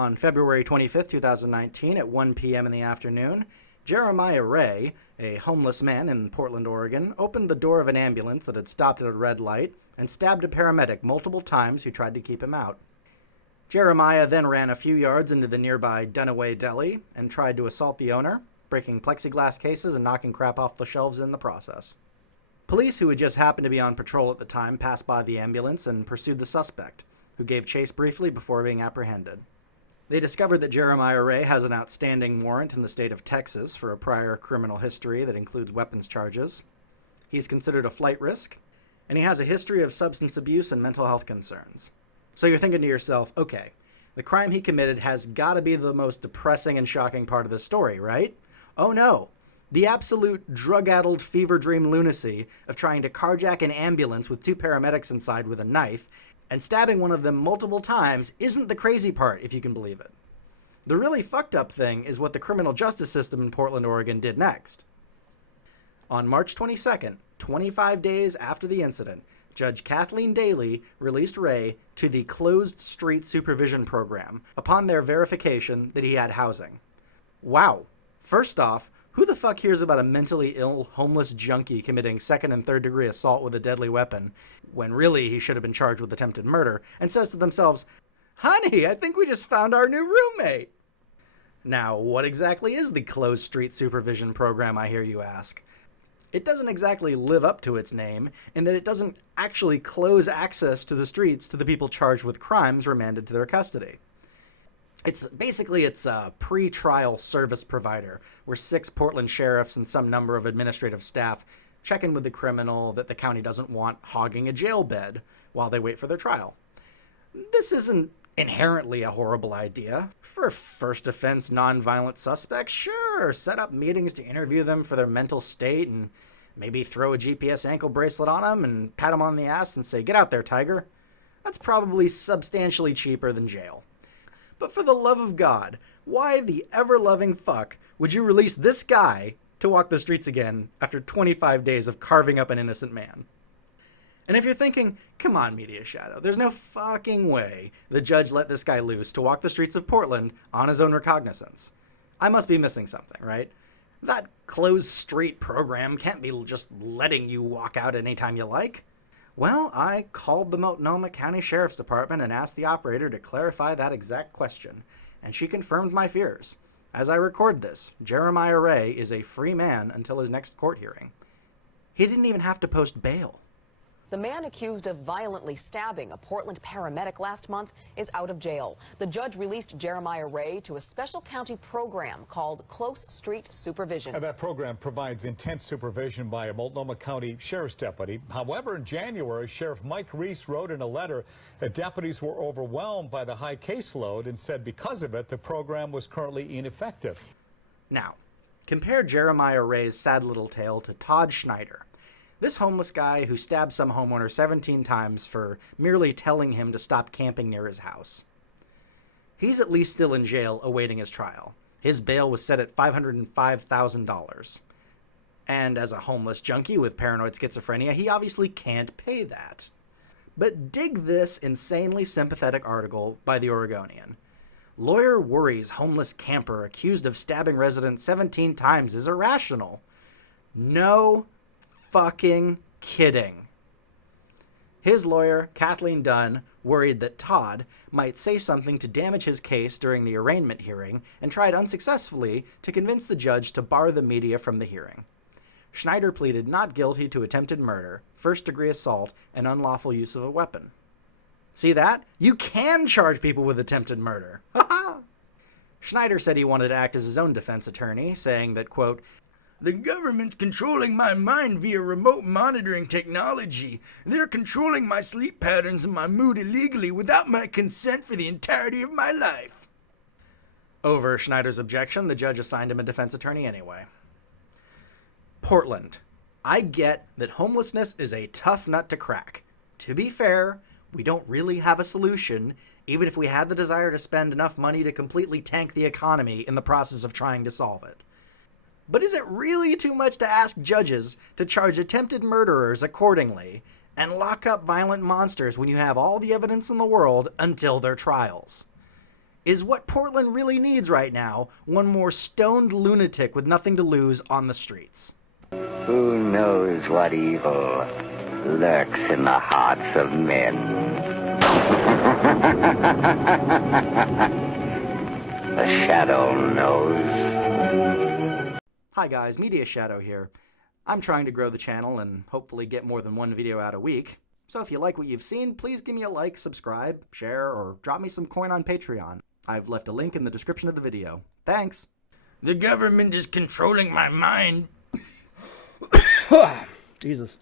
On February 25, 2019, at 1 p.m. in the afternoon, Jeremiah Ray, a homeless man in Portland, Oregon, opened the door of an ambulance that had stopped at a red light and stabbed a paramedic multiple times who tried to keep him out. Jeremiah then ran a few yards into the nearby Dunaway Deli and tried to assault the owner, breaking plexiglass cases and knocking crap off the shelves in the process. Police who had just happened to be on patrol at the time passed by the ambulance and pursued the suspect, who gave chase briefly before being apprehended. They discovered that Jeremiah Ray has an outstanding warrant in the state of Texas for a prior criminal history that includes weapons charges. He's considered a flight risk, and he has a history of substance abuse and mental health concerns. So you're thinking to yourself, okay, the crime he committed has got to be the most depressing and shocking part of the story, right? Oh no, the absolute drug-addled fever dream lunacy of trying to carjack an ambulance with two paramedics inside with a knife and stabbing one of them multiple times isn't the crazy part, if you can believe it. The really fucked up thing is what the criminal justice system in Portland, Oregon did next. On March 22nd, 25 days after the incident, Judge Kathleen Daly released Ray to the Closed Street Supervision Program upon their verification that he had housing. Wow. First off, who the fuck hears about a mentally ill, homeless junkie committing second and third degree assault with a deadly weapon, when really he should have been charged with attempted murder, and says to themselves, "Honey, I think we just found our new roommate"? Now, what exactly is the Closed Street Supervision Program, I hear you ask? It doesn't exactly live up to its name, in that it doesn't actually close access to the streets to the people charged with crimes remanded to their custody. It's a pre-trial service provider where 6 Portland sheriffs and some number of administrative staff check in with the criminal that the county doesn't want hogging a jail bed while they wait for their trial. This isn't inherently a horrible idea. For first offense nonviolent suspects, sure, set up meetings to interview them for their mental state and maybe throw a GPS ankle bracelet on them and pat them on the ass and say, "Get out there, tiger." That's probably substantially cheaper than jail. But for the love of God, why the ever-loving fuck would you release this guy to walk the streets again after 25 days of carving up an innocent man? And if you're thinking, come on, Media Shadow, there's no fucking way the judge let this guy loose to walk the streets of Portland on his own recognizance, I must be missing something, right? That closed street program can't be just letting you walk out anytime you like. Well, I called the Multnomah County Sheriff's Department and asked the operator to clarify that exact question, and she confirmed my fears. As I record this, Jeremiah Ray is a free man until his next court hearing. He didn't even have to post bail. The man accused of violently stabbing a Portland paramedic last month is out of jail. The judge released Jeremiah Ray to a special county program called Close Street Supervision. And that program provides intense supervision by a Multnomah County Sheriff's deputy. However, in January, Sheriff Mike Reese wrote in a letter that deputies were overwhelmed by the high caseload and said because of it, the program was currently ineffective. Now, compare Jeremiah Ray's sad little tale to Todd Schneider. This homeless guy who stabbed some homeowner 17 times for merely telling him to stop camping near his house. He's at least still in jail awaiting his trial. His bail was set at $505,000. And as a homeless junkie with paranoid schizophrenia, he obviously can't pay that. But dig this insanely sympathetic article by the Oregonian. Lawyer worries homeless camper accused of stabbing resident 17 times is irrational. No fucking kidding. His lawyer, Kathleen Dunn, worried that Todd might say something to damage his case during the arraignment hearing and tried unsuccessfully to convince the judge to bar the media from the hearing. Schneider pleaded not guilty to attempted murder, first-degree assault, and unlawful use of a weapon. See that? You can charge people with attempted murder. Schneider said he wanted to act as his own defense attorney, saying that, quote, "The government's controlling my mind via remote monitoring technology. They're controlling my sleep patterns and my mood illegally without my consent for the entirety of my life." Over Schneider's objection, the judge assigned him a defense attorney anyway. Portland. I get that homelessness is a tough nut to crack. To be fair, we don't really have a solution, even if we had the desire to spend enough money to completely tank the economy in the process of trying to solve it. But is it really too much to ask judges to charge attempted murderers accordingly and lock up violent monsters when you have all the evidence in the world until their trials? Is what Portland really needs right now one more stoned lunatic with nothing to lose on the streets. Who knows what evil lurks in the hearts of men? The shadow knows. Hi guys, Media Shadow here. I'm trying to grow the channel and hopefully get more than one video out a week. So if you like what you've seen, please give me a like, subscribe, share, or drop me some coin on Patreon. I've left a link in the description of the video. Thanks. The government is controlling my mind. Jesus.